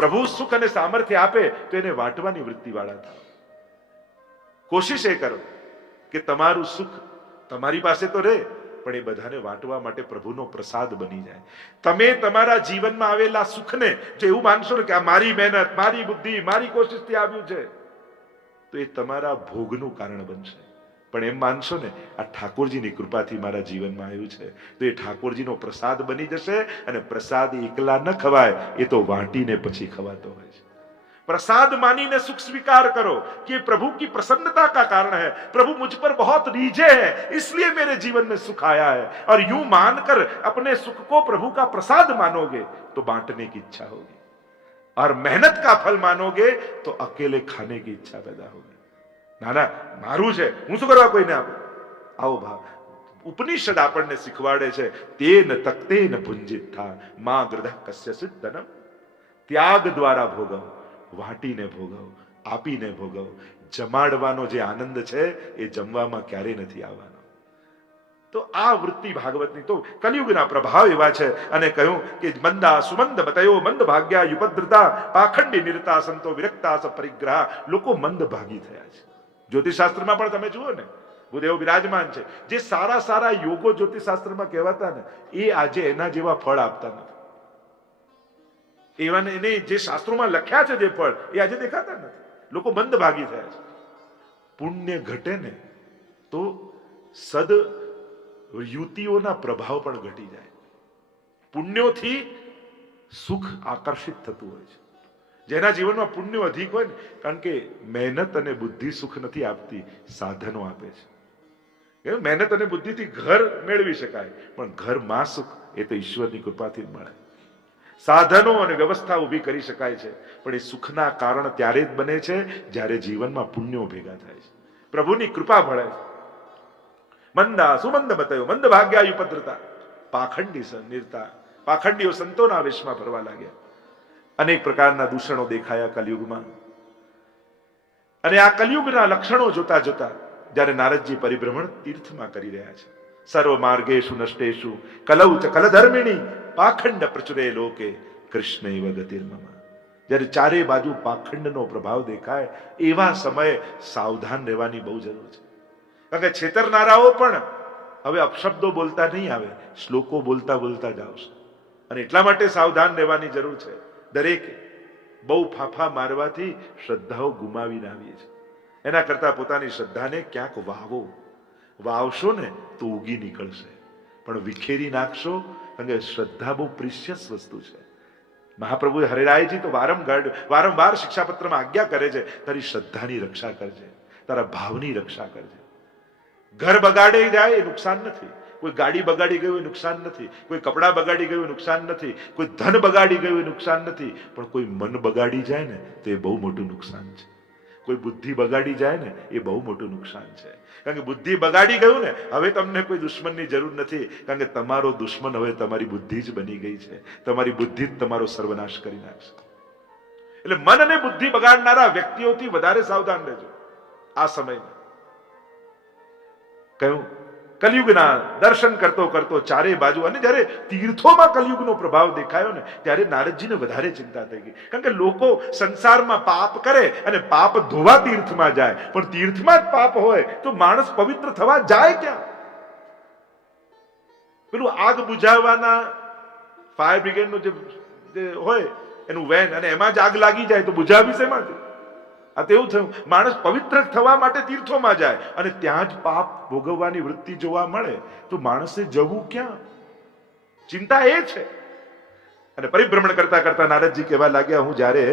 પ્રભુ સુખ અને સામર્થ્ય આપે તો એને વાંટવાની વૃત્તિવાળા થાવ. કોશિશ એ કરો કે તમારું સુખ તમારી પાસે તો રહે, પણ એ બધાને વાંટવા માટે પ્રભુનો પ્રસાદ બની જાય. તમે તમારા જીવનમાં આવેલા સુખને જો એવું માનશો ને કે આ મારી મહેનત, મારી બુદ્ધિ, મારી કોશિશથી આવ્યું છે, તો એ તમારા ભોગનું કારણ બનશે. પણ એમ માનશો ને આ ઠાકોરજીની કૃપાથી મારા જીવનમાં આવ્યું છે, તો એ ઠાકોરજીનો પ્રસાદ બની જશે. અને પ્રસાદ એકલા ન ખવાય, એ તો વાંટીને પછી ખવાતો હોય છે. प्रसाद मानीने सुख स्वीकार करो कि ये प्रभु की प्रसन्नता का कारण है, प्रभु मुझ पर बहुत रीझे हैं, इसलिए मेरे जीवन में सुख आया है. और यूं मानकर अपने सुख को प्रभु का प्रसाद मानोगे तो बांटने की इच्छा होगी, और मेहनत का फल मानोगे तो अकेले खाने की इच्छा पैदा होगी. ना ना मारू છે, હું શું કરવા કોઈને આપું? આવો ભાવ ઉપનિષદ આપણને શીખવાડે છે. તેન તક્તેન ભુંજિત થા મા ગૃધ કસ્ય સિદ્ધનમ. ત્યાગ દ્વારા ભોગવ, વાટીને ભોગવ, આપીને ભોગવ. જમાડવાનો જે આનંદ છે એ જમવામાં ક્યારેય નથી આવવાનો. તો આ વૃત્તિ ભાગવતની તો કલિયુગના પ્રભાવ એવા છે. અને કહ્યું કે મંદા સુમંદ બતયો મંદ ભાગ્યા યુપદ્રતા પાખંડી નિરતા સંતો વિરક્તા સ પરિગ્રહ. લોકો મંદ ભાગી થયા છે. જ્યોતિષશાસ્ત્રમાં પણ તમે જુઓ ને, ભૂદેવ બિરાજમાન છે. જે સારા સારા યોગો જ્યોતિષશાસ્ત્રમાં કહેવાતા ને, એ આજે એના જેવા ફળ આપતા નથી. એવાને એને જે શાસ્ત્રોમાં લખ્યા છે જે ફળ, એ આજે દેખાતા નથી. લોકો મંદ ભાગી થયા છે. પુણ્ય ઘટે ને તો સદ યુતિઓના પ્રભાવ પણ ઘટી જાય. પુણ્યોથી સુખ આકર્ષિત થતું હોય છે. જેના જીવનમાં પુણ્યો અધિક હોય ને, કારણ કે મહેનત અને બુદ્ધિ સુખ નથી આપતી, સાધનો આપે છે. મહેનત અને બુદ્ધિથી ઘર મેળવી શકાય, પણ ઘરમાં સુખ એ તો ઈશ્વરની કૃપાથી જ મળે. સાધનો અને વ્યવસ્થા ઊભી કરી શકાય છે, પણ એ સુખના કારણ ત્યારે જ બને છે જ્યારે જીવનમાં પુણ્યો ભેગા થાય છે, પ્રભુની કૃપા મળે છે. મંદા સુમંદ બતયો મંદ ભાગ્યા યુપદ્રતા પાખંડી નિરતા. પાખંડીઓ સંતોના વેશમાં ફરવા લાગ્યા. અનેક પ્રકારના દૂષણો દેખાયા કલયુગમાં. અને આ કલયુગના લક્ષણો જોતા જોતા જ્યારે નારદજી પરિભ્રમણ તીર્થમાં કરી રહ્યા છે, સર્વ માર્ગેશુ નષ્ટેશુ કલૌ ચ કલધર્મિણી પાખંડ પ્રચુરે લોકે કૃષ્ણૈવ ગતિર્મમ. જ્યારે ચારે બાજુ પાખંડનો પ્રભાવ દેખાય, એવા સમયે સાવધાન રહેવાની બહુ જરૂર છે. કારણ કે છેતરનારાઓ પણ હવે અપશબ્દો બોલતા નહીં આવે, શ્લોકો બોલતા બોલતા જ આવશે. અને એટલા માટે સાવધાન રહેવાની જરૂર છે. દરેકે બહુ ફાંફા મારવાથી શ્રદ્ધાઓ ગુમાવીને આવીએ છીએ. એના કરતા પોતાની શ્રદ્ધાને ક્યાંક વાવો. વાવશો ને તો ઉગી નીકળશે, પણ વિખેરી નાખશો. કારણ કે શ્રદ્ધા બહુ પ્રિશિયસ વસ્તુ છે. મહાપ્રભુ હરિરાયજી તો વારંવાર શિક્ષાપત્રમાં આજ્ઞા કરે છે, તારી શ્રદ્ધાની રક્ષા કરજે, તારા ભાવની રક્ષા કરજે. ઘર બગાડે જાય એ નુકસાન નથી, કોઈ ગાડી બગાડી ગયું એ નુકસાન નથી, કોઈ કપડા બગાડી ગયું એ નુકસાન નથી, કોઈ ધન બગાડી ગયું એ નુકસાન નથી, પણ કોઈ મન બગાડી જાય ને તો એ બહુ મોટું નુકસાન છે. કોઈ બુદ્ધિ બગાડી જાય ને એ બહુ મોટું નુકસાન છે. કારણ કે બુદ્ધિ બગાડી ગયું ને, હવે તમને કોઈ દુશ્મનની જરૂર નથી. કારણ કે તમારો દુશ્મન હવે તમારી બુદ્ધિ જ બની ગઈ છે. તમારી બુદ્ધિ જ તમારો સર્વનાશ કરી નાખશે. એટલે મન અને બુદ્ધિ બગાડનારા વ્યક્તિઓથી વધારે સાવધાન રહેજો આ સમયમાં. કહ્યું કલયુગના દર્શન કરતો કરતો ચારે બાજુ, અને જ્યારે તીર્થોમાં કલયુગનો પ્રભાવ દેખાયો ને ત્યારે નારદજીને વધારે ચિંતા થઈ ગઈ. કારણ કે લોકો સંસારમાં પાપ કરે અને પાપ ધોવા તીર્થમાં જાય, પણ તીર્થમાં જ પાપ હોય તો માણસ પવિત્ર થવા જાય ક્યાં? પેલું આગ બુઝાવવાના ફાયર બ્રિગેડનું જે હોય એનું વેન, અને એમાં જ આગ લાગી જાય તો બુઝાવી શેમાંથી? આ તેવું થયું. માણસ પવિત્ર થવા માટે તીર્થોમાં જાય અને ત્યાં જ પાપ ભોગવવાની વૃત્તિ જોવા મળે તો માણસે જવું ક્યાં? ચિંતા એ છે. અને પરિભ્રમણ કરતા કરતા નારદજી કહેવા લાગ્યા, હું જ્યારે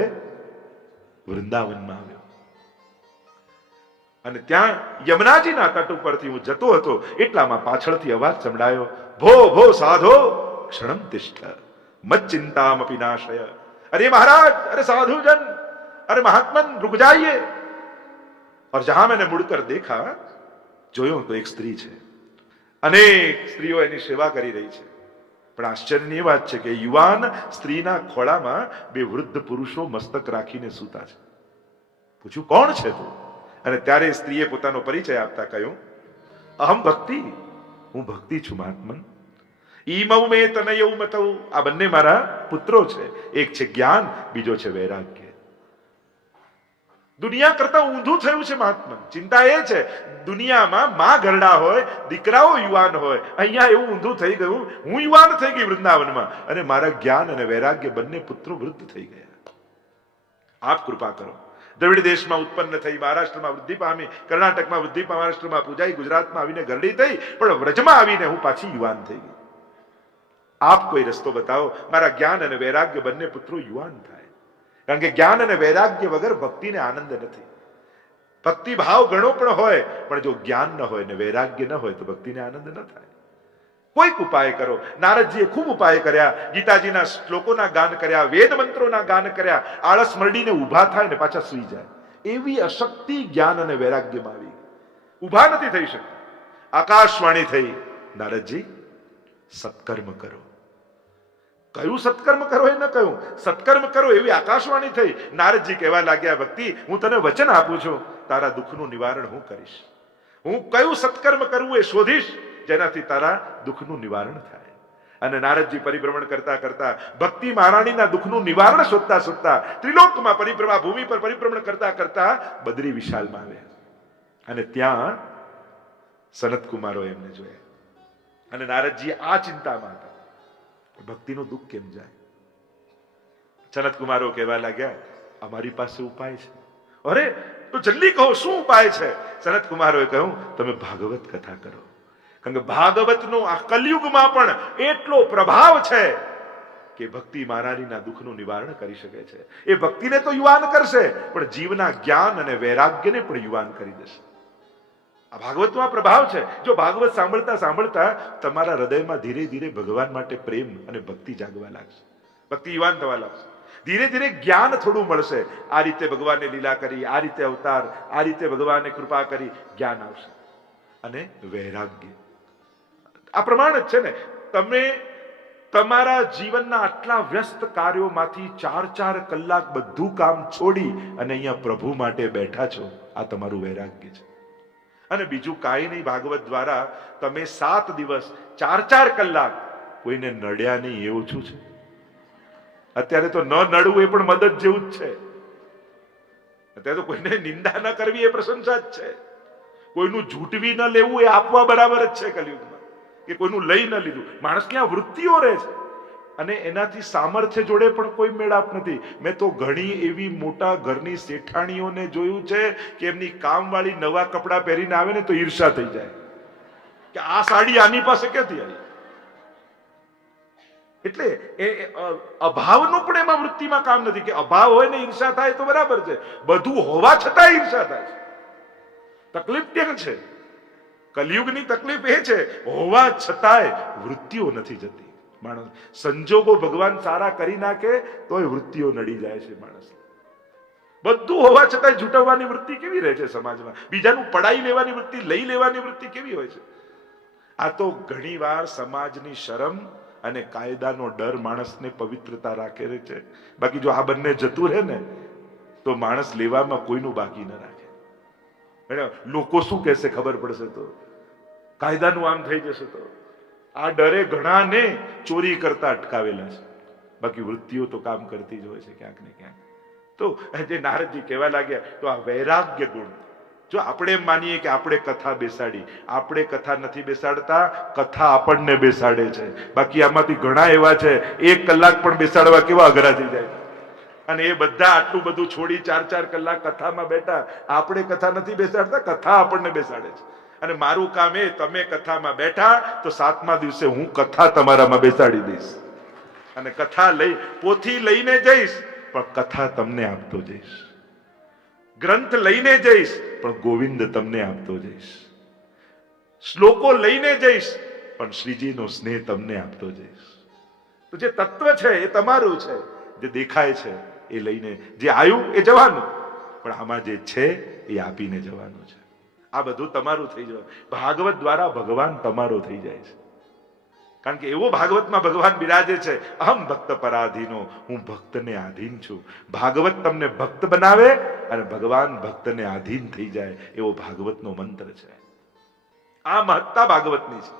વૃંદાવનમાં આવ્યો અને ત્યાં યમુનાજીના તટ ઉપરથી હું જતો હતો, એટલામાં પાછળથી અવાજ સંભળાયો, ભો ભો સાધો ક્ષણમ તિષ્ઠ મત ચિંતામપી નાશય. અરે મહારાજ, અરે સાધુજન, अरे महात्मन रुक जाइए. और जहां मैंने मुड़कर देखा, જોયો તો એક સ્ત્રી છે. અનેક સ્ત્રીઓ એની સેવા કરી રહી છે. પણ આશ્ચર્યની એ વાત છે કે યુવાન સ્ત્રીના ખોળામાં બે વૃદ્ધ પુરુષો મસ્તક રાખીને સૂતા છે. પૂછ્યું, કોણ છે તું? અને ત્યારે સ્ત્રીએ પોતાનો પરિચય આપતા કહ્યું, અહમ ભક્તિ, હું ભક્તિ છું મહાત્મન. ઈમૌ મે તનયૌ મતૌ, આ બંને મારા પુત્રો છે. એક છે જ્ઞાન, બીજો છે વૈરાગ્ય. દુનિયા કરતા ઊંધું થયું છે મહાત્મા. ચિંતા એ છે દુનિયામાં માં ઘરડા હોય, દીકરાઓ યુવાન હોય, અહીંયા એવું ઊંધું થઈ ગયું. હું યુવાન થઈ ગઈ વૃંદાવનમાં અને મારા જ્ઞાન અને વૈરાગ્ય બંને પુત્રો વૃદ્ધ થઈ ગયા. આપ કૃપા કરો. દ્રવિડ દેશમાં ઉત્પન્ન થઈ, મહારાષ્ટ્રમાં વૃદ્ધિ પામી, કર્ણાટકમાં વૃદ્ધિ, મહારાષ્ટ્રમાં પૂજાઈ, ગુજરાતમાં આવીને ગરડી થઈ, પણ વ્રજમાં આવીને હું પાછી યુવાન થઈ ગઈ. આપ કોઈ રસ્તો બતાવો, મારા જ્ઞાન અને વૈરાગ્ય બંને પુત્રો યુવાન થાય. કારણ કે જ્ઞાન અને વૈરાગ્ય વગર ભક્તિને આનંદ નથી. ભક્તિ ભાવ ઘણો પણ હોય, પણ જો જ્ઞાન ન હોય ને વૈરાગ્ય ન હોય તો ભક્તિને આનંદ ન થાય. કોઈક ઉપાય કરો. નારદજીએ ખૂબ ઉપાય કર્યા, ગીતાજીના શ્લોકોના ગાન કર્યા, વેદ મંત્રોના ગાન કર્યા. આળસ મરડીને ઊભા થાય ને પાછા સુઈ જાય. એવી અશક્તિ જ્ઞાન અને વૈરાગ્યમાં આવી. ઊભા નથી થઈ શકતા. આકાશવાણી થઈ, નારદજી સત્કર્મ કરો. કયું સત્કર્મ કરો એ ન કહ્યું, સત્કર્મ કરો એવી આકાશવાણી થઈ. નારદજી કહેવા લાગ્યા, ભક્તિ હું તને વચન આપું છું, તારા દુઃખનું નિવારણ હું કરીશ. હું કયું સત્કર્મ કરવું એ શોધીશ જેનાથી તારા દુઃખનું નિવારણ થાય. અને નારદજી પરિભ્રમણ કરતા કરતા ભક્તિ મહારાણીના દુઃખનું નિવારણ શોધતા શોધતા ત્રિલોકમાં પરિભ્રમા, ભૂમિ પર પરિભ્રમણ કરતા કરતા બદ્રી વિશાલમાં આવ્યા. અને ત્યાં સનત કુમારો એમને જોયા. અને નારદજી આ ચિંતામાં હતા, ભક્તિનું દુઃખ કેમ જાય. સનત કુમારો કહેવા લાગ્યા, અમારી પાસે ઉપાય છે. અરે તો જલ્દી કહો, શું ઉપાય છે? સનત કુમારોએ કહ્યું, તમે ભાગવત કથા કરો. કારણ કે ભાગવતનો આ કલયુગમાં પણ એટલો પ્રભાવ છે કે ભક્તિ મહારાણીના દુઃખનું નિવારણ કરી શકે છે. એ ભક્તિને તો યુવાન કરશે, પણ જીવના જ્ઞાન અને વૈરાગ્યને પણ યુવાન કરી દેશે. આ ભાગવતનો આ પ્રભાવ છે. જો ભાગવત સાંભળતા સાંભળતા તમારા હૃદયમાં ધીરે ધીરે ભગવાન માટે પ્રેમ અને ભક્તિ જાગવા લાગશે, ભક્તિ યુવાન થવા લાગશે. ધીરે ધીરે જ્ઞાન થોડું મળશે. આ રીતે ભગવાને લીલા કરી, આ રીતે અવતાર, આ રીતે ભગવાને કૃપા કરી, જ્ઞાન આવશે. અને વૈરાગ્ય આ પ્રમાણ જ છે ને. તમે તમારા જીવનના આટલા વ્યસ્ત કાર્યોમાંથી 4-4 કલાક બધું કામ છોડી અને અહીંયા પ્રભુ માટે બેઠા છો, આ તમારું વૈરાગ્ય છે. અને બીજું કાંઈ નહીં, ભાગવત દ્વારા તમે 7 દિવસ 4-4 કલાક કોઈને નડ્યા નહીં એવું શું છે? અત્યારે તો ન નડવું એ પણ મદદ જેવું જ છે. અત્યારે તો કોઈને નિંદા ન કરવી એ પ્રશંસા જ છે. કોઈનું ઝૂંટવી ન લેવું એ આપવા બરાબર જ છે કલયુગમાં. કે કોઈનું લઈ ન લીધું. માણસ ક્યાં વૃત્તિઓ રહે છે અને એનાથી સામર્થ્ય જોડે પણ કોઈ મેળાપ નથી. મેં તો ઘણી એવી મોટા ઘરની શેઠાણીઓને જોયું છે કે એમની કામવાળી નવા કપડાં પહેરીને આવે ને તો ઈર્ષા થઈ જાય કે આ સાડી આની પાસે ક્યાંથી આવી. એટલે એ અભાવનું પણ એમાં વૃત્તિમાં કામ નથી કે અભાવ હોય ને ઈર્ષા થાય તો બરાબર છે. બધું હોવા છતાં ઈર્ષા થાય છે. તકલીફ ત્યાં છે. કલયુગની તકલીફ એ છે, હોવા છતાંય વૃત્તિઓ નથી જતી. માણસ સંજોગો ભગવાન સારા કરી નાખે તોય વૃત્તિઓ નડી જાય છે માણસ. બધું હોવા છતાંય જૂટવવાની વૃત્તિ કેવી રહે છે સમાજમાં? બીજાનું પડાઈ લેવાની વૃત્તિ, લઈ લેવાની વૃત્તિ કેવી હોય છે? આ તો ઘણીવાર સમાજની શરમ અને કાયદાનો ડર માણસને પવિત્રતા રાખે છે. બાકી જો આ બંને જતું રહે ને તો માણસ લેવામાં કોઈનું બાકી ન રાખે. લોકો શું કહેશે ખબર પડશે તો, કાયદાનું આમ થઈ જશે તો. આ ડરે ઘણાને ચોરી કરતા અટકાવેલા છે. બાકી વૃત્તિઓ તો કામ કરતી જ હોય છે ક્યાંક ને ક્યાંક. તો જે નારદજી કહેવા લાગ્યા, તો આ વૈરાગ્ય ગુણ, જો આપણે એમ માનીએ કે આપણે કથા બેસાડી, આપણે કથા નથી બેસાડતા, કથા આપણને બેસાડે છે. બાકી આમાંથી ઘણા એવા છે 1 કલાક પણ બેસાડવા કેવા અઘરા થઈ જાય. અને એ બધા આટલું બધું છોડી 4-4 કલાક કથામાં બેઠા. આપણે કથા નથી બેસાડતા, કથા આપણને બેસાડે છે. અને મારું કામ એ, તમે કથામાં બેઠા તો 7મા દિવસે હું કથા તમારામાં બેસાડી દઈશ. અને કથા લઈ પોથી લઈને જઈશ, પણ કથા તમને આપતો જઈશ. ગ્રંથ લઈને જઈશ, પણ ગોવિંદ તમને આપતો જઈશ. શ્લોકો લઈને જઈશ, પણ શ્રીજીનો સ્નેહ તમને આપતો જઈશ. તો જે તત્વ છે એ તમારું છે. જે દેખાય છે એ લઈને, જે આવ્યું એ જવાનું, પણ આમાં જે છે એ આપીને જવાનું છે. આ બધું તમારું થઈ જવાનું. ભાગવત દ્વારા ભગવાન તમારો થઈ જાય છે. કારણ કે એવો ભાગવતમાં ભગવાન બિરાજે છે, અહમ ભક્ત પરાધીનો, હું ભક્તને આધીન છું. ભાગવત તમને ભક્ત બનાવે અને ભગવાન ભક્તને આધીન થઈ જાય, એવો ભાગવતનો મંત્ર છે. આ મહત્તા ભાગવતની છે.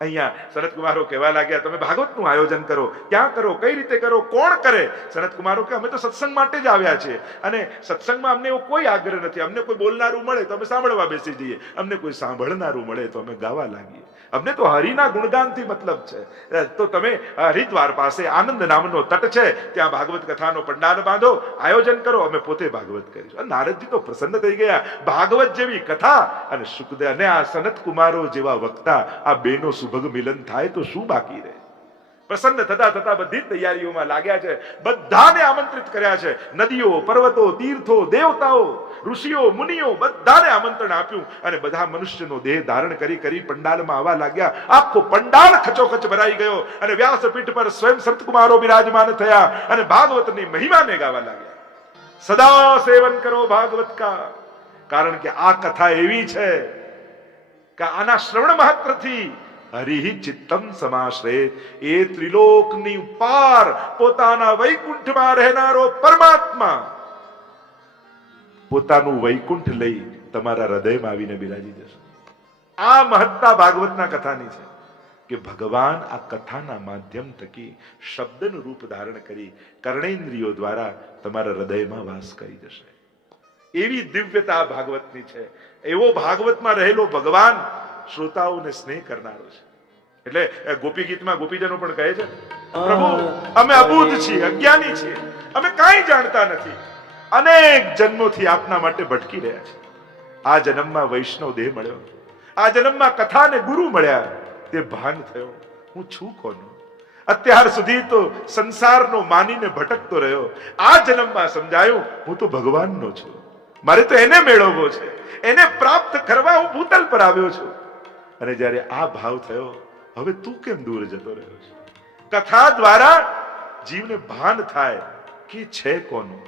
અહીંયા સનત કુમારો કહેવા લાગ્યા, તમે ભાગવતનું આયોજન કરો, ક્યાં કરો, કઈ રીતે કરો, કોણ કરે? સનત કુમારો કે અમે તો સત્સંગ માટે જ આવ્યા છીએ, અને સત્સંગમાં અમને એવો કોઈ આગ્રહ નથી. અમને કોઈ બોલનારું મળે તો અમે સાંભળવા બેસી જઈએ, અમને કોઈ સાંભળનારું મળે તો અમે ગાવા લાગીએ. અમને તો હરિના ગુણગાનથી મતલબ છે. તો તમે હરિદ્વાર પાસે આનંદ નામનો તટ છે, ત્યાં ભાગવત કથાનો પંડાલ બાંધો, આયોજન કરો, અમે પોતે ભાગવત કરીશું. નારદજી તો પ્રસન્ન થઈ ગયા. ભાગવત જેવી કથા અને સુખદેવ અને આ સનત કુમારો જેવા વક્તા, આ બેનો સુભગ મિલન થાય તો શું બાકી રહે? પ્રસન્ન થતા થતા બધી જ તૈયારીઓમાં લાગ્યા છે. બધાને આમંત્રિત કર્યા છે. નદીઓ, પર્વતો, તીર્થો, દેવતાઓ, ઋષિઓ, મુનિઓ બધાને આમંત્રણ આપ્યું, અને બધા મનુષ્યનો દેહ ધારણ કરી પંડાલમાં આવવા લાગ્યા. આખો પંડાલ ખચોખચ ભરાઈ ગયો, અને વ્યાસપીઠ પર સ્વયં સતકુમારો બિરાજમાન થયા અને ભાગવતની મહિમાને ગાવા લાગ્યા. સદા સેવન કરો ભાગવત કા, કારણ કે આ કથા એવી છે કે આના શ્રવણ માત્રથી હરિ ચિત્તમ સમાશ્રય, એ ત્રિલોકની પાર પોતાના વૈકુંઠમાં રહેનારો પરમાત્મા પોતાનું વૈકુંઠ લઈ તમારા હૃદયમાં આવીને બિરાજી જશે. આ મહત્તા ભાગવતના કથાની છે કે ભગવાન આ કથાના માધ્યમ થકી શબ્દનું રૂપ ધારણ કરી કર્ણેન્દ્રિયો દ્વારા તમારા હૃદયમાં વાસ કરી જશે. એવી દિવ્યતા ભાગવતની છે. એવો ભાગવતમાં રહેલો ભગવાન શ્રોતાઓને સ્નેહ કરનારો છે. એટલે ગોપી ગીતમાં ગોપીજનો પણ કહે છે, પ્રભુ અમે અબૂધ છીએ, અજ્ઞાની છીએ, અમે કાંઈ જાણતા નથી, અનેક જન્મોથી આપના માટે ભટકી રહ્યા છે. આ જન્મમાં વૈષ્ણવ દેહ મળ્યો, આ જન્મમાં કથાને ગુરુ મળ્યા, તે ભાન થયો હું છું કોનો. અત્યાર સુધી તો સંસારનો માનીને ભટકતો રહ્યો, આ જન્મમાં સમજાયું હું તો ભગવાનનો છું, મારે તો એને મેળવવો છે, એને પ્રાપ્ત કરવા હું ભૂતલ પર આવ્યો છું. અને જ્યારે આ ભાવ થયો, હવે તું કેમ દૂર જતો રહ્યો છે? કથા દ્વારા જીવને ભાન થાય કે છે કોનું.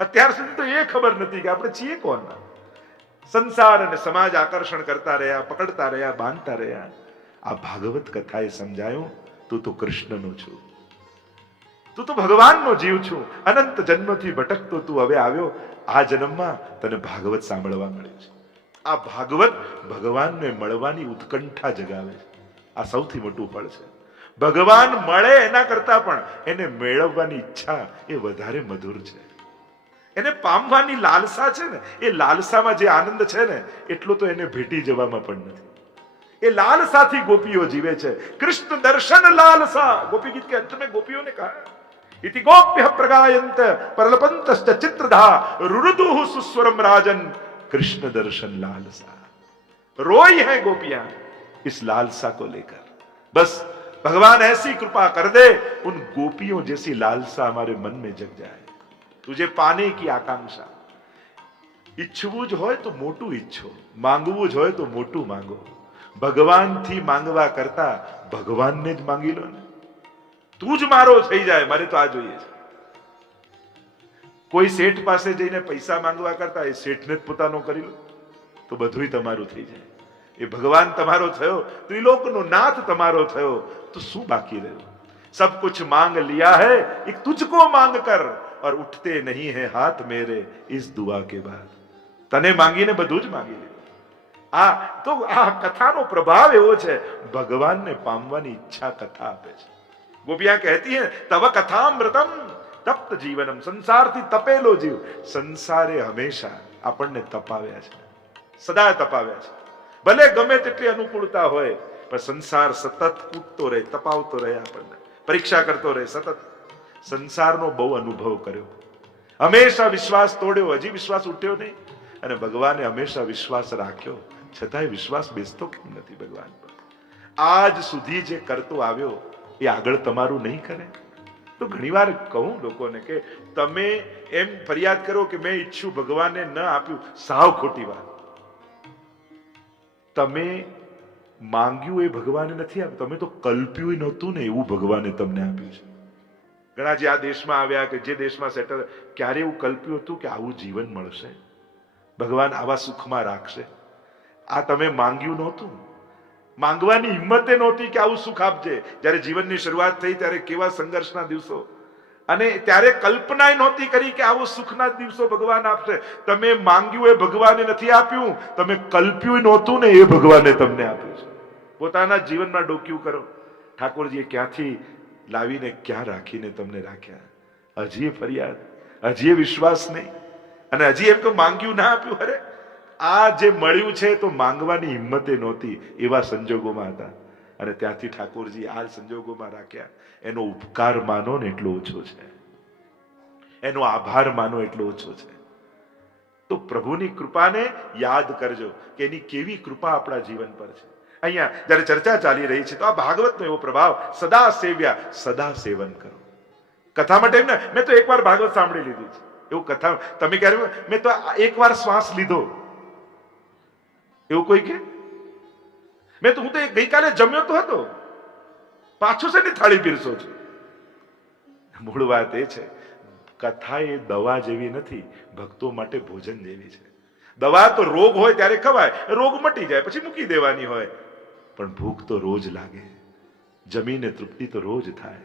અત્યાર સુધી તો એ ખબર નથી કે આપણે છીએ કોના. સંસાર અને સમાજ આકર્ષણ કરતા રહ્યા, પકડતા રહ્યા, બાંધતા રહ્યા. આ ભાગવત કથાએ સમજાયું તું તો કૃષ્ણનો છું, તું તો ભગવાનનો જીવ છું. અનંત જન્મથી ભટકતો તું હવે આવ્યો, આ જન્મમાં તને ભાગવત સાંભળવા મળ્યું છે. આ ભાગવત ભગવાનને મળવાની ઉત્કંઠા જગાવે છે. આ સૌથી મોટું ફળ છે. ભગવાન મળે એના કરતા પણ એને મેળવવાની ઈચ્છા એ વધારે મધુર છે. એને પામવાની લાલસા છે ને, એ લાલસામાં જે આનંદ છે ને, એટલો તો એને ભેટી જવામાં પણ નથી. એ લાલસાથી ગોપીઓ જીવે છે. કૃષ્ણ દર્શન લાલસા, ગોપી ગીત કે અંત में गोपियों ने कहा, इति गोप्य प्रगायंत परलपंतश्च चित्रधा रुरुदुः सुस्वरम राजन, कृष्ण दर्शन लालसा. रोई है गोपियां इस लालसा को लेकर. बस भगवान ऐसी कृपा कर दे, उन गोपियों जैसी लालसा हमारे मन में जग जाए. तुझे पाने की आकांक्षा, ઈચ્છવું જ હોય તો મોટું ઈચ્છો, માંગવું જ હોય તો મોટું માંગો. ભગવાનથી માંગવા કરતા ભગવાનને જ માંગી લો ને. તું જ મારો થઈ જાય, મારે તો આ જોઈએ છે. કોઈ શેઠ પાસે જઈને પૈસા માંગવા કરતા એ શેઠને જ પોતાનો કરી લો તો બધુંય તમારું થઈ જાય. એ ભગવાન તમારો થયો, ત્રિલોકનો નાથ તમારો થયો, તો શું બાકી રહ્યું? सब कुछ मांग लिया है, एक तुझको मांग कर, और उठते नहीं है हाथ मेरे इस दुआ के बाद. તને માંગીને બધું જ માંગી લીધું. આ તો આ કથાનો પ્રભાવ એવો છે, ભગવાનને પામવાની ઈચ્છા કથા આપે છે. ગોપિયા કહેતી હે તવ કથામૃતમ તપ્ત જીવનમ. સંસારથી તપેલો જીવ સંસારે હંમેશા આપણને તપાવ્યા છે, સદા તપાવ્યા છે. ભલે ગમે તેટલી અનુકૂળતા હોય, પણ સંસાર સતત કૂદતો રહે, તપાવતો રહે, આપણને પરીક્ષા કરતો રહે સતત. સંસારનો બહુ અનુભવ કર્યો, હંમેશા વિશ્વાસ તોડ્યો, હજી વિશ્વાસ ઉઠ્યો નહીં. અને ભગવાને હંમેશા વિશ્વાસ રાખ્યો, છતાંય વિશ્વાસ બેસતો કેમ નથી ભગવાન પર? આજ સુધી જે કરતો આવ્યો એ આગળ તમારું નહીં કરે? તો ઘણીવાર કહું લોકોને કે તમે એમ ફરિયાદ કરો કે મેં ઈચ્છું ભગવાને ન આપ્યું, સાવ ખોટી વાત. તમે માંગ્યું એ ભગવાને નથી આપ્યું, તમે તો કલ્પ્યું નહોતું ને એવું ભગવાને તમને આપ્યું છે. ઘણા જે આ દેશમાં આવ્યા કે જે દેશમાં સેટલ, ક્યારે એવું કલ્પ્યું હતું કે આવું જીવન મળશે, ભગવાન આવા સુખમાં રાખશે? આ તમે માંગ્યું નહોતું, માંગવાની હિંમતે નહોતી કે આવું સુખ આપજે. જ્યારે જીવનની શરૂઆત થઈ ત્યારે કેવા સંઘર્ષના દિવસો, અને ત્યારે કલ્પના નહોતી કરી કે આવો સુખના દિવસો ભગવાન આપશે. તમે માંગ્યું એ ભગવાને નથી આપ્યું, તમે કલ્પ્યું નહોતું ને એ ભગવાને તમને આપ્યું છે. પોતાના જીવનમાં ડોક્યું કરો. ઠાકોરજીએ ક્યાંથી લાવીને ક્યાં રાખીને તમને રાખ્યા? હજી ફરિયાદ, હજી વિશ્વાસ નહીં, અને હજી એમ તો માંગ્યું ના આપ્યું. અરે આ જે મળ્યું છે તો માંગવાની હિંમતે નહોતી, એવા સંજોગોમાં હતા, અને ત્યાંથી ઠાકોરજી આ સંજોગોમાં રાખ્યા. એનો ઉપકાર માનો ને એટલો ઓછો છે, એનો આભાર માનો એટલો ઓછો છે. તો પ્રભુની કૃપાને યાદ કરજો કે એની કેવી કૃપા આપણા જીવન પર છે. અહીંયા જયારે ચર્ચા ચાલી રહી છે તો આ ભાગવતનો એવો પ્રભાવ, સદા સેવ્યા સદા સેવન કરો. કથા માટે એમ ને, મેં તો એકવાર ભાગવત સાંભળી લીધી છે, એવું કથા તમે ક્યારે? મેં તો એકવાર શ્વાસ લીધો, એવું કોઈ કે? હું તો ગઈકાલે જમ્યો તો હતો, પાછો છે ને થાળી પીરસો છો. મૂળ વાત એ છે, કથા એ દવા જેવી નથી, ભક્તો માટે ભોજન જેવી છે. દવા તો રોગ હોય ત્યારે ખવાય, રોગ મટી જાય પછી મૂકી દેવાની હોય, પણ ભૂખ તો રોજ લાગે, જમીને તૃપ્તિ તો રોજ થાય.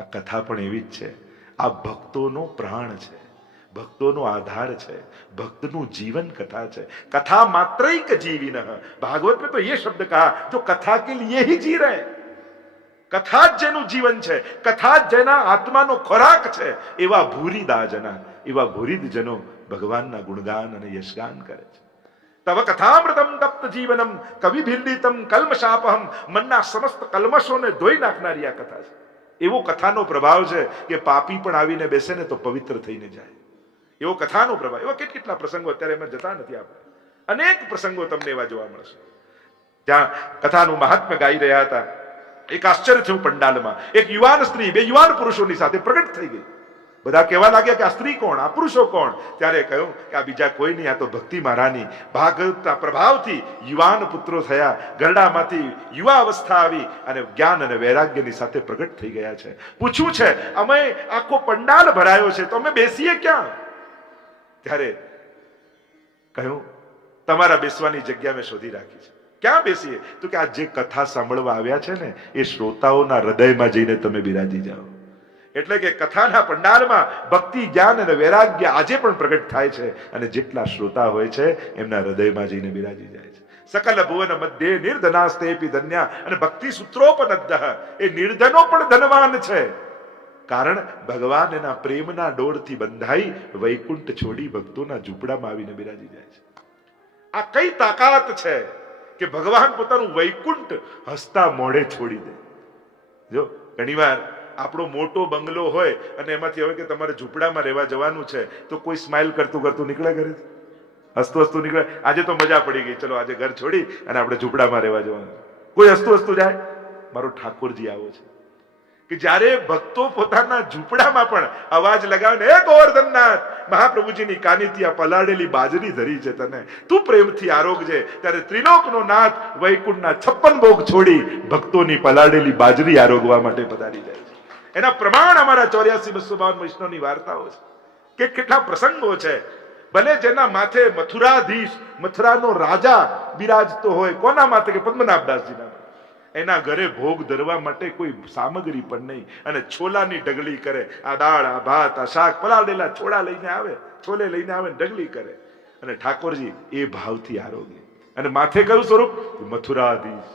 આ કથા પણ એવી જ છે. આ ભક્તોનો પ્રાણ છે, ભક્તોનો આધાર છે, ભક્તનું જીવન કથા છે. कथा मात्रैक जीविन, भागवत में तो ये शब्द कहा, जो कथा के लिए ही जी रहे. कथा જ જેનું જીવન છે, કથા જ જેના આત્માનો ખોરાક છે, એવા ભૂરીદા જના, એવા ભૂરીદ જનો ભગવાનના ગુણગાન અને યશગાન કરે છે. તવ કથામૃતમ તપ્ત જીવનમ કવિભિર્દિતમ કલ્મશાપહમ, મનના સમસ્ત કલ્મશોને ધોઈ નાખનારી આ કથા છે. એવો કથાનો પ્રભાવ છે કે પાપી પણ આવીને બેસે ને તો પવિત્ર થઈને જાય, એવો કથાનો પ્રભાવ. એવા કેટલા પ્રસંગો, અત્યારે એમાં જતા નથી આપણે, અનેક પ્રસંગો તમને એવા જોવા મળશે જ્યાં કથાનું મહાત્મ્ય ગાઈ રહ્યા હતા. એક આશ્ચર્ય થયું, પંડાલમાં એક યુવાન સ્ત્રી બે યુવાન પુરુષોની સાથે પ્રગટ થઈ ગઈ. બધા કહેવા લાગ્યા કે આ સ્ત્રી કોણ, આ પુરુષો કોણ? ત્યારે કહ્યું કે આ બીજા કોઈ નહીં, આ તો ભક્તિ મહારાની ભાગવતના પ્રભાવથી યુવાન પુત્રો થયા, ગરડામાંથી યુવા અવસ્થા આવી અને જ્ઞાન અને વૈરાગ્યની સાથે પ્રગટ થઈ ગયા છે. પૂછ્યું છે, અમે આખો પંડાલ ભરાયો છે તો અમે બેસીએ ક્યાં? ત્યારે કહ્યું, તમારા બેસવાની જગ્યા મેં શોધી રાખી છે. ક્યાં બેસીએ? તો કે આ જે કથા સાંભળવા આવ્યા છે ને, એ શ્રોતાઓના હૃદયમાં જઈને તમે બિરાજી જાઓ. એટલે કે કથાના પંડાલમાં ભક્તિ, જ્ઞાન અને વૈરાગ્ય આજે પણ પ્રગટ થાય છે, અને જેટલા શ્રોતા હોય છે એમના હૃદયમાં જઈને બિરાજી જાય છે. સકલ ભુવન મધ્યે નિર્ધનાસ્તેપી ધન્યા, અને ભક્તિ સૂત્રોપનદ્દઃ, એ નિર્ધનો પણ ધનવાન છે. કારણ ભગવાન એના પ્રેમના ડોરથી બંધાઈ વૈકુંઠ છોડી ભક્તોના ઝૂંપડામાં આવીને બિરાજી જાય છે. આ કઈ તાકાત છે કે ભગવાન પોતાનું વૈકુંઠ હસતા મોઢે છોડી દે. જો ઘણીવાર આપણો મોટો બંગલો હોય અને એમાંથી હવે કે તમારે ઝૂંપડામાં રહેવા જવાનું છે, તો કોઈ સ્માઇલ કરતું કરતું નીકળે ઘરે, હસતું હસતું નીકળે. આજે તો મજા પડી ગઈ, ચલો આજે ઘર છોડી અને આપણે ઝૂંપડામાં રહેવા જવાનું. કોઈ હસતું હસતું જાય. મારો ઠાકોરજી આવો છે કે જ્યારે ભક્તો પોતાના ઝૂંપડામાં પણ અવાજ લગાવે, હે ગોવર્ધનનાથ, મહાપ્રભુજીની કાનીથી આ પલાળેલી બાજરી ધરી છે, તને તું પ્રેમથી આરોગજે. ત્યારે ત્રિલોકનો નાથ વૈકુંઠના 56 ભોગ છોડી ભક્તોની પલાળેલી બાજરી આરોગવા માટે પધારી જાય છે. એના પ્રમાણ અમારા 84-252 વૈષ્ણવની વાર્તાઓ છે કે કેટલા પ્રસંગો છે. ભલે જેના માથે મથુરાધીશ, મથુરાનો રાજા બિરાજતો હોય, કોના માથે? કે પદ્મનાભદાસજીના. એના ઘરે ભોગ ધરવા માટે કોઈ સામગ્રી પણ નહીં, અને છોલાની ઢગલી કરે. આ દાળ, આ ભાત, આ શાક, પલાળેલા છોડા લઈને આવે, છોલે લઈને આવે, ઢગલી કરે, અને ઠાકોરજી એ ભાવથી આરોગે. અને માથે કયું સ્વરૂપ? મથુરાધીશ,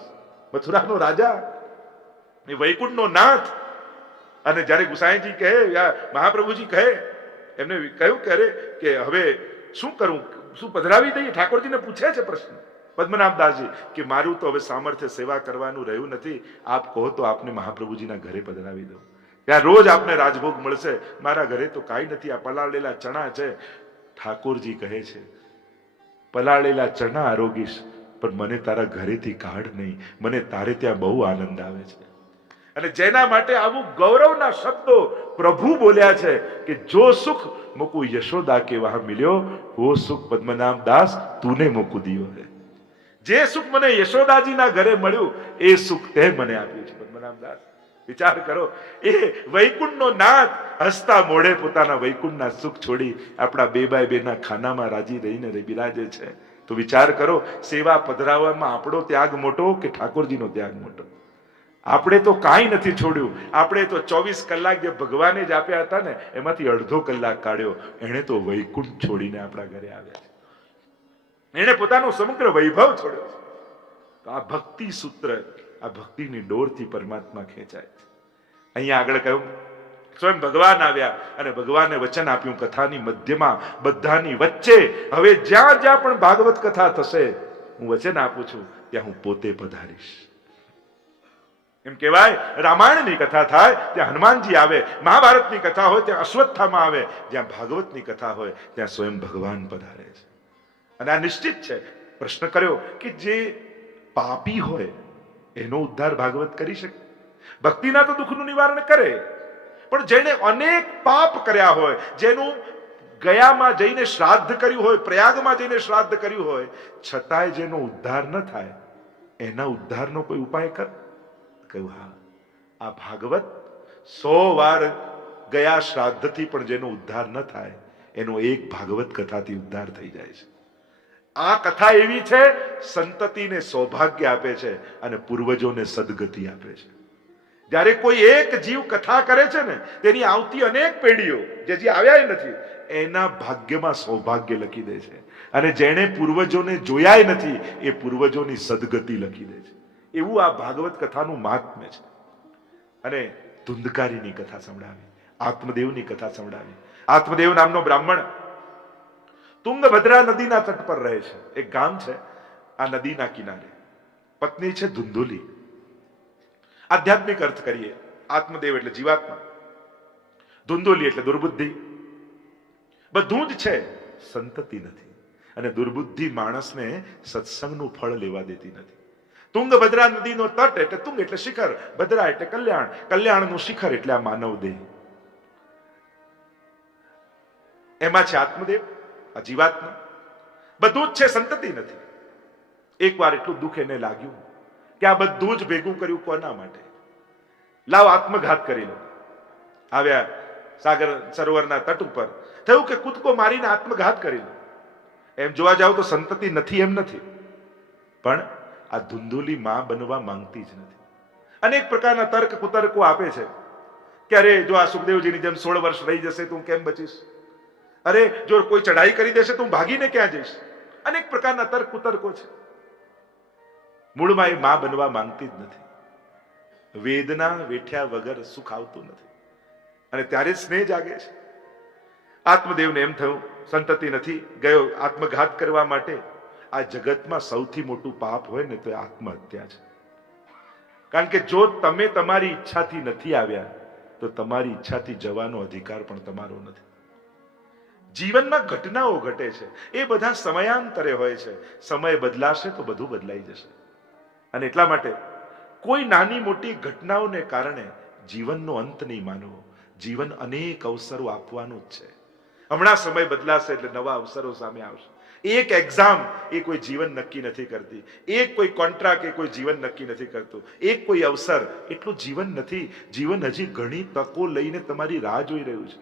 મથુરાનો રાજા, એ વૈકુંઠનો નાથ. અને જ્યારે ગુસાઈજી કહે, મહાપ્રભુજી કહે, એમને કહ્યું કે અરે કે હવે શું કરું, શું પધરાવી દઈએ? ઠાકોરજીને પૂછે છે પ્રશ્ન પદ્મનાભદાસજી કે મારું તો હવે સામર્થ્ય સેવા કરવાનું રહ્યું નથી, આપ કહો તો આપને મહાપ્રભુજીના ઘરે પધરાવી દો, ત્યાં રોજ આપને રાજભોગ મળશે. મારા ઘરે તો કાંઈ નથી, આ પલાળેલા ચણા છે. ઠાકોરજી કહે છે, પલાળેલા ચણા આરોગીશ, પણ મને તારા ઘરેથી કાઢ નહીં, મને તારે ત્યાં બહુ આનંદ આવે છે. અને જેના માટે આવું ગૌરવના શબ્દો પ્રભુ બોલ્યા છે કે જો સુખ મુકુ યશોદા કે વહાં મિલ્યો, वो सुख पद्मनाभ दास तूने मुकु दियो है. જે સુખ મને યશોદાજીના ઘરે મળ્યું એ સુખ તે મને આપ્યું છે પદ્મનાભ દાસ. વિચાર કરો, એ વૈકુંઠનો નાથ હસતા મોઢે પોતાના વૈકુંઠના સુખ છોડી આપણા 2x2 ના ખાનામાં રાજી રહીને બિરાજે છે. તો વિચાર કરો, સેવા પધરાવવામાં આપણો ત્યાગ મોટો કે ઠાકોરજીનો ત્યાગ મોટો? આપણે તો કાંઈ નથી છોડ્યું. આપણે તો 24 કલાક જે ભગવાને જ આપ્યા હતા ને, એમાંથી અડધો કલાક કાઢ્યો. એણે તો વૈકુંઠ છોડીને આપણા ઘરે આવ્યા છે. એણે પોતાનો સમગ્ર વૈભવ છોડ્યો છે. આ ભક્તિ સૂત્ર, આ ભક્તિની ડોરથી પરમાત્મા ખેંચાય. અહીંયા આગળ કહ્યું સ્વયં ભગવાન આવ્યા અને ભગવાને વચન આપ્યું કથાની મધ્યમાં બધાની વચ્ચે હવે જ્યાં જ્યાં પણ ભાગવત કથા થશે હું વચન આપું છું ત્યાં હું પોતે પધારીશ. એમ કહેવાય રામાયણની કથા થાય ત્યાં હનુમાનજી આવે, મહાભારતની કથા હોય ત્યાં અશ્વત્થામા આવે, જ્યાં ભાગવતની કથા હોય ત્યાં સ્વયં ભગવાન પધારે છે. અને આ નિશ્ચિત છે. પ્રશ્ન કર્યો કે જે પાપી હોય એનો ઉદ્ધાર ભાગવત કરી શકે? ભક્તિના તો દુઃખનું નિવારણ કરે, પણ જેને અનેક પાપ કર્યા હોય, જેનું ગયામાં જઈને શ્રાદ્ધ કર્યું હોય, પ્રયાગમાં જઈને શ્રાદ્ધ કર્યું હોય, છતાંય જેનો ઉદ્ધાર ન થાય એના ઉદ્ધારનો કોઈ ઉપાય કર? કહ્યું હા, આ ભાગવત 100 વાર ગયા શ્રાદ્ધથી પણ જેનો ઉદ્ધાર ન થાય એનો એક ભાગવત કથાથી ઉદ્ધાર થઈ જાય છે. આ કથા એવી છે સંતતિને સૌભાગ્ય આપે છે અને પૂર્વજોને સદગતિ આપે છે. જ્યારે કોઈ એક જીવ કથા કરે છે ને તેની આવતી અનેક પેઢીઓ જે આવ્યા નથી એના ભાગ્યમાં સૌભાગ્ય લખી દે છે, અને જેણે પૂર્વજોને જોયા નથી એ પૂર્વજોની સદગતિ લખી દે છે. એવું આ ભાગવત કથાનું મહાત્મ્ય છે. અને ધુંધકારીની કથા સંભળાવી, આત્મદેવની કથા સંભળાવી. આત્મદેવ નામનો બ્રાહ્મણ તુંગભદ્રા નદીના તટ પર રહે છે. એક ગામ છે આ નદીના કિનારે. પત્ની છે ધુંધુલી. આધ્યાત્મિક અર્થ કરીએ, આત્મદેવ એટલે જીવાત્મા, ધુંધુલી એટલે દુર્બુદ્ધિ. બધું જ છે, સંતતિ નથી. અને દુર્બુદ્ધિ માણસને સત્સંગનું ફળ લેવા દેતી નથી. તુંગભદ્રા નદીનો તટ એટલે તુંગ એટલે શિખર, ભદ્રા એટલે કલ્યાણ, કલ્યાણનું શિખર એટલે આ માનવ દેહ. એમાં છે આત્મદેવ, આ જીવાત્મા. બધું જ છે, સંતતિ નથી. એકવાર એટલું દુઃખ એને લાગ્યું કે આ બધું જ ભેગું કર્યું કોના માટે? લાવ આત્મઘાત કરી લો. આવ્યા સાગર સરોવરના તટ ઉપર, થયું કે કૂદકો મારીને આત્મઘાત કરી લો. એમ જોવા જાવ તો સંતતિ નથી એમ નથી, પણ આ ધુંધુલી માં બનવા માંગતી જ નથી. અનેક પ્રકારના તર્ક કુતર્કો આપે છે કે અરે જો આ સુખદેવજીની જેમ 16 વર્ષ રહી જશે તો હું કેમ બચીશ? અરે જો કોઈ ચઢાઈ કરી દેશે તો હું ભાગીને ક્યાં જઈશ? અનેક પ્રકારના તર્ક કુતર્કો છે. મૂળમાં એ માં બનવા માંગતી જ નથી. વેદના વેઠ્યા વગર સુખ આવતું નથી, અને ત્યારે સ્નેહ જાગે છે. આત્મદેવને એમ થયું સંતતિ નથી, ગયો આત્મઘાત કરવા માટે. આ જગતમાં સૌથી મોટું પાપ હોય ને તો એ આત્મહત્યા છે. કારણ કે જો તમે તમારી ઈચ્છાથી નથી આવ્યા તો તમારી ઈચ્છાથી જવાનો અધિકાર પણ તમારો નથી. જીવનમાં ઘટનાઓ ઘટે છે, એ બધા સમયાંતરે હોય છે. સમય બદલાશે તો બધું બદલાઈ જશે. અને એટલા માટે કોઈ નાની મોટી ઘટનાઓને કારણે જીવનનો અંત નહીં માનવો. જીવન અનેક અવસરો આપવાનું જ છે. હમણાં સમય બદલાશે એટલે નવા અવસરો સામે આવશે. એક એક્ઝામ એ કોઈ જીવન નક્કી નથી કરતી, એક કોઈ કોન્ટ્રાક્ટ એ કોઈ જીવન નક્કી નથી કરતું, એક કોઈ અવસર એટલું જીવન નથી. જીવન હજી ઘણી તકો લઈને તમારી રાહ જોઈ રહ્યું છે.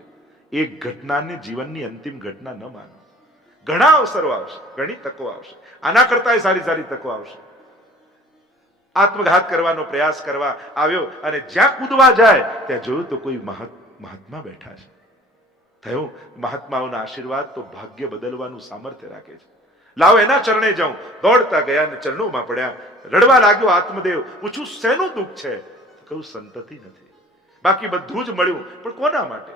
એક ઘટનાને જીવનની અંતિમ ઘટના ન માનો. ઘણા અવસરો આવશે, ઘણી તકો આવશે, આના કરતા સારી સારી તકો આવશે. આત્મઘાત કરવાનો પ્રયાસ કરવા આવ્યો અને જ્યાં કૂદવા જાય ત્યાં જોયું તો કોઈ મહાત્મા બેઠા છે. થયું મહાત્માઓના આશીર્વાદ તો ભાગ્ય બદલવાનું સામર્થ્ય રાખે છે. લાવો એના ચરણે જાઉં. દોડતા ગયા અને ચરણોમાં પડ્યા. રડવા લાગ્યો આત્મદેવ. પૂછું શેનું દુઃખ છે? કહું સંતતિ નથી. બાકી બધું જ મળ્યું, પણ કોના માટે?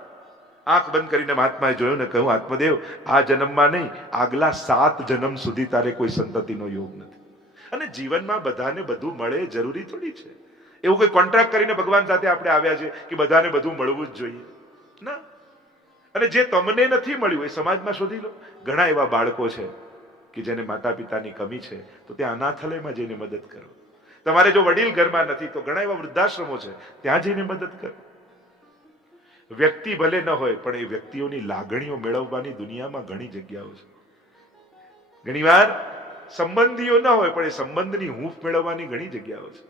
આંખ બંધ કરીને મહાત્માએ જોયું ને કહ્યું આત્મદેવ, આ જન્મમાં નહીં, આગલા 7 જન્મ સુધી તારે કોઈ સંતતિનો યોગ નથી. અને જીવનમાં બધાને બધું મળે જરૂરી થોડી છે. એવું કોઈ કોન્ટ્રાક્ટ કરીને ભગવાન સાથે આપણે આવ્યા છે કે બધાને બધું મળવું જ જોઈએ ના. અને જે તમને નથી મળ્યું એ સમાજમાં શોધી લો. ઘણા એવા બાળકો છે કે જેને માતા પિતાની કમી છે તો ત્યાં અનાથાલયમાં જઈને મદદ કરો. તમારે જો વડીલ ઘરમાં નથી તો ઘણા એવા વૃદ્ધાશ્રમો છે, ત્યાં જઈને મદદ કરો. વ્યક્તિ ભલે ન હોય પણ એ વ્યક્તિઓની લાગણીઓ મેળવવાની દુનિયામાં ઘણી જગ્યાઓ છે. ઘણીવાર સંબંધીઓ ન હોય પણ એ સંબંધની હૂંફ મેળવવાની ઘણી જગ્યાઓ છે.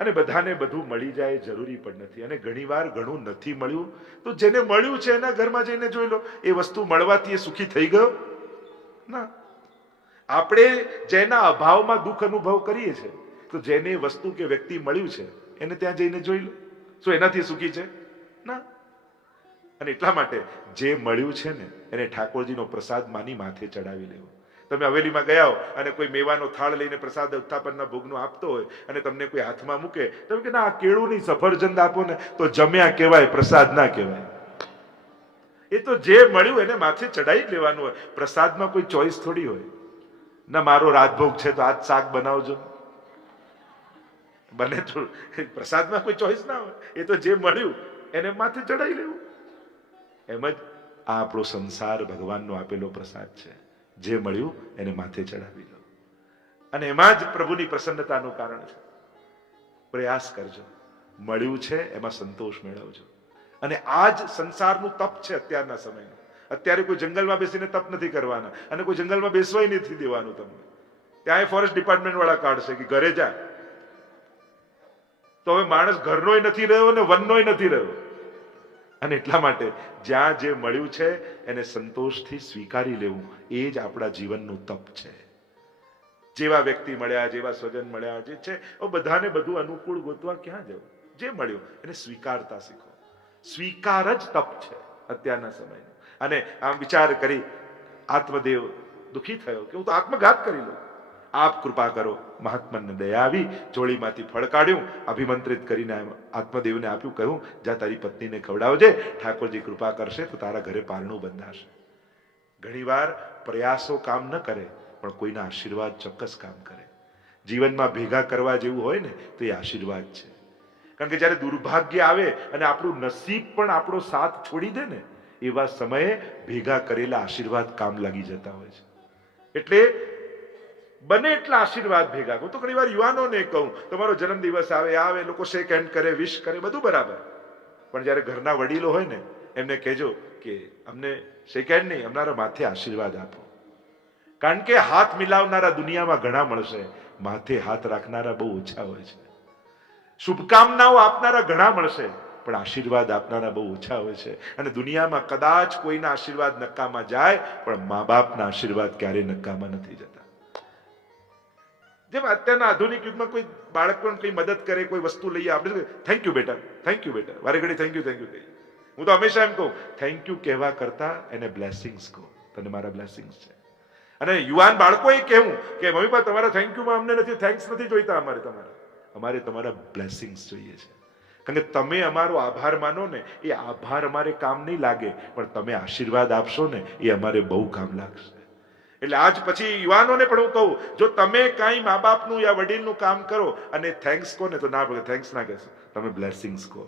અને બધાને બધું મળી જાય જરૂરી પણ નથી. અને ઘણીવાર ઘણું નથી મળ્યું તો જેને મળ્યું છે એના ઘરમાં જઈને જોઈ લો, એ વસ્તુ મળવાથી એ સુખી થઈ ગયો ના. આપણે જેના અભાવમાં દુઃખ અનુભવ કરીએ છીએ તો જેને વસ્તુ કે વ્યક્તિ મળ્યું છે એને ત્યાં જઈને જોઈ લો, શું એનાથી સુખી છે ના. અને એટલા માટે જે મળ્યું છે ને એને ઠાકોરજીનો પ્રસાદ માની માથે ચડાવી લેવો. તમે હવેલીમાં ગયા હો અને કોઈ મેવાનો થાળ લઈને પ્રસાદ ઉત્થાપનના ભોગનો આપતો હોય અને તમને કોઈ હાથમાં મૂકે તમે કે ના આ કેળું નહીં સફરજન આપો ને તો જમ્યા કહેવાય, પ્રસાદ ના કહેવાય. એ તો જે મળ્યું એને માથે ચડાવી જ લેવાનું હોય. પ્રસાદમાં કોઈ ચોઈસ થોડી હોય. ના મારો રાજભોગ છે તો આજ શાક બનાવજો, બને તો પ્રસાદમાં કોઈ ચોઈસ ના હોય. એ તો જે મળ્યું એને માથે ચડાવી લેવું. એમ જ આ આપણો સંસાર ભગવાનનો આપેલો પ્રસાદ છે. જે મળ્યું એને માથે ચડાવી લો અને એમાં જ પ્રભુની પ્રસન્નતાનું કારણ છે. પ્રયાસ કરજો, મળ્યું છે એમાં સંતોષ મેળવજો. અને આ જ સંસારનું તપ છે અત્યારના સમયનું. અત્યારે કોઈ જંગલમાં બેસીને તપ નથી કરવાના અને કોઈ જંગલમાં બેસવાય નથી દેવાનું તમને. ત્યાં ફોરેસ્ટ ડિપાર્ટમેન્ટ વાળા કાઢશે કે ઘરે જા. તો હવે માણસ ઘરનોય નથી રહ્યો ને વનનોય નથી રહ્યો. અને એટલા માટે જ્યાં જે મળ્યું છે એને સંતોષથી સ્વીકારી લેવું, એ જ આપણા જીવનનું તપ છે. જેવા વ્યક્તિ મળ્યા, જેવા સ્વજન મળ્યા, જે છે બધાને બધું અનુકૂળ ગોતવા ક્યાં જવું. જે મળ્યું એને સ્વીકારતા શીખો. સ્વીકાર જ તપ છે અત્યારના સમયનો. અને આમ વિચાર કરી આત્મદેવ દુઃખી થયો કે હું તો આત્મઘાત કરી લઉં. આપ કૃપા કરો. મહાત્માને દયા આવી, જોડીમાંથી ફળ કાઢ્યું, અભિમંત્રિત કરીને આત્મદેવને આપ્યું, કહ્યું જા તારી પત્નીને ખવડાવજે, ઠાકોરજી કૃપા કરશે તો તારા ઘરે પારણું બંધાશે. ઘણીવાર પ્રયાસો કામ ન કરે પણ કોઈના આશીર્વાદ ચોક્કસ કામ કરે. જીવનમાં ભેગા કરવા જેવું હોય ને તો એ આશીર્વાદ છે. કારણ કે જ્યારે દુર્ભાગ્ય આવે અને આપણું નસીબ પણ આપણો સાથ છોડી દે ને, એવા સમયે ભેગા કરેલા આશીર્વાદ કામ લાગી જતા હોય છે. એટલે બને એટલા આશીર્વાદ ભેગા કરું. તો ઘણી વાર યુવાનોને કહું, તમારો જન્મદિવસ આવે લોકો શેક હેન્ડ કરે, વિશ કરે, બધું બરાબર. પણ જ્યારે ઘરના વડીલો હોય ને એમને કહેજો કે અમને શેક હેન્ડ નહીં, અમારા માથે આશીર્વાદ આપો. કારણ કે હાથ મિલાવનારા દુનિયામાં ઘણા મળશે, માથે હાથ રાખનારા બહુ ઓછા હોય છે. શુભકામનાઓ આપનારા ઘણા મળશે પણ આશીર્વાદ આપનારા બહુ ઓછા હોય છે. અને દુનિયામાં કદાચ કોઈના આશીર્વાદ નકામા જાય પણ મા બાપના આશીર્વાદ ક્યારેય નકામા નથી જતા. જેમ અત્યારના આધુનિક યુગમાં કોઈ બાળકોને કઈ મદદ કરે, કોઈ વસ્તુ લઈએ, આપણે થેન્ક યુ બેટા, થેન્ક યુ બેટા, વારે ઘડી થેન્ક યુ કહીએ. હું તો હંમેશા એમ કહું, થેન્ક યુ કહેવા કરતા એને બ્લેસિંગ્સ કહો, તને મારા બ્લેસિંગ્સ છે. અને યુવાન બાળકોએ કહેવું કે મમ્મી પપ્પા તમારા થેન્ક યુમાં અમને નથી, થેન્ક્સ નથી જોઈતા, અમારે તમારા બ્લેસિંગ્સ જોઈએ છે. કારણ કે તમે અમારો આભાર માનો ને, એ આભાર અમારે કામ નહીં લાગે પણ તમે આશીર્વાદ આપશો ને એ અમારે બહુ કામ લાગશે. એટલે આજ પછી યુવાનોને પણ હું કહું, જો તમે કાંઈ મા બાપનું યા વડીલનું કામ કરો અને થેન્ક્સ કહો ને તો ના, થેન્ક્સ ના કહેશો, તમે બ્લેસિંગ્સ કહો.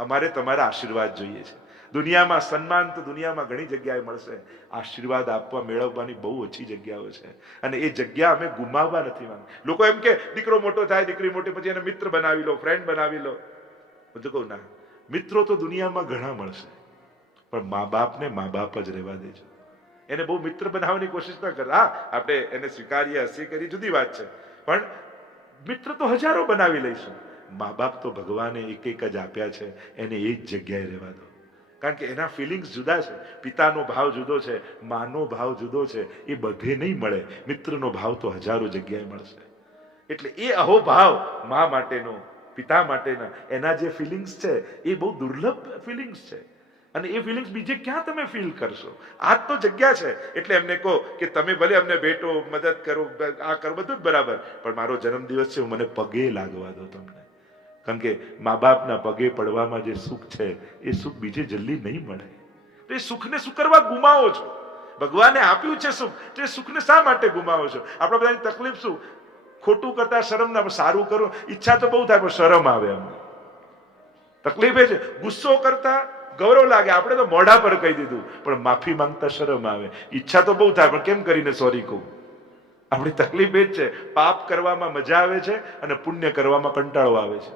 અમારે તમારા આશીર્વાદ જોઈએ છે. દુનિયામાં સન્માન તો દુનિયામાં ઘણી જગ્યાએ મળશે, આશીર્વાદ આપવા મેળવવાની બહુ ઓછી જગ્યાઓ છે. અને એ જગ્યા અમે ગુમાવવા નથી માંગતા. લોકો એમ કે દીકરો મોટો થાય, દીકરી મોટી, પછી એને મિત્ર બનાવી લો, ફ્રેન્ડ બનાવી લો. હું તો કહું ના, મિત્રો તો દુનિયામાં ઘણા મળશે પણ મા બાપને મા બાપ જ રહેવા દેજો. એને બહુ મિત્ર બનાવવાની કોશિશ ના કરે. હા, આપણે એને સ્વીકારીએ, હસી કરી, જુદી વાત છે, પણ મિત્ર તો હજારો બનાવી લઈશું. મા બાપ તો ભગવાને એક એક જ આપ્યા છે, એને એ જ જગ્યાએ રહેવા દો. કારણ કે એના ફિલિંગ્સ જુદા છે. પિતાનો ભાવ જુદો છે, માનો ભાવ જુદો છે, એ બધે નહીં મળે. મિત્રનો ભાવ તો હજારો જગ્યાએ મળશે. એટલે એ અહોભાવ મા માટેનો, પિતા માટેના, એના જે ફિલિંગ્સ છે એ બહુ દુર્લભ ફિલિંગ્સ છે. અને એ ફિલિંગ્સ બીજે ક્યાં તમે ફીલ કરશો? આ તો જગ્યા છે. એટલે એમને કહો કે તમે ભલે અમને ભેટો, મદદ કરો, આ કરો, બધું જ બરાબર, પણ મારો જન્મદિવસ છે, મને પગે લાગવા દો તમને. કારણ કે મા બાપના પગે પડવામાં જે સુખ છે એ સુખ બીજે જલ્દી નહીં મળે. તો એ સુખને શું કરવા ગુમાવો છો? ભગવાને આપ્યું છે સુખ, તો એ સુખને શા માટે ગુમાવો છો? આપણા બધાની તકલીફ શું? ખોટું કરતા શરમ ના, સારું કરું ઈચ્છા તો બહુ થાય પણ શરમ આવે. અમને તકલીફ એ છે, ગુસ્સો કરતા ગૌરવ લાગે, આપણે તો મોઢા પર કહી દીધું પણ માફી માંગતા શરમ આવે. ઈચ્છા તો બહુ થાય પણ કેમ કરીને સોરી કહું? આપણી તકલીફ એ જ છે, પાપ કરવામાં મજા આવે છે અને પુણ્ય કરવામાં કંટાળો આવે છે.